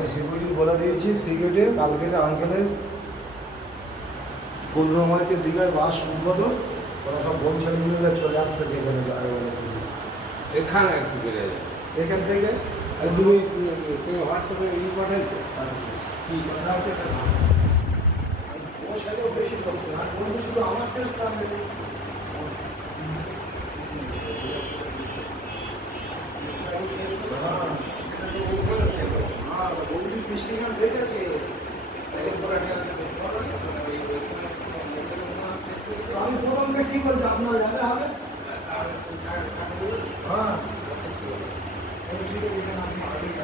আমি সিকিউরিটি বলে দিয়েছি সিকিউরিটি কালকে আঙ্কেলের 15 দীঘায় বাস উদ্বোধন ওরা সব বোন ছেলেগুলো চলে আসতেছে এখানে যায় বলে এখানে একটু বেড়ে যায় এখান থেকে তুমি হোয়াটসঅ্যাপে ইম্পর্টেন্ট কি কথা হচ্ছে না ও সেটাও বেশি করতে না বলবো শুধু আমার টেস্ট করবে দেখেছে আমি প্রথম কি বলছি আপনার জানা হবে হ্যাঁ ঠিক আছে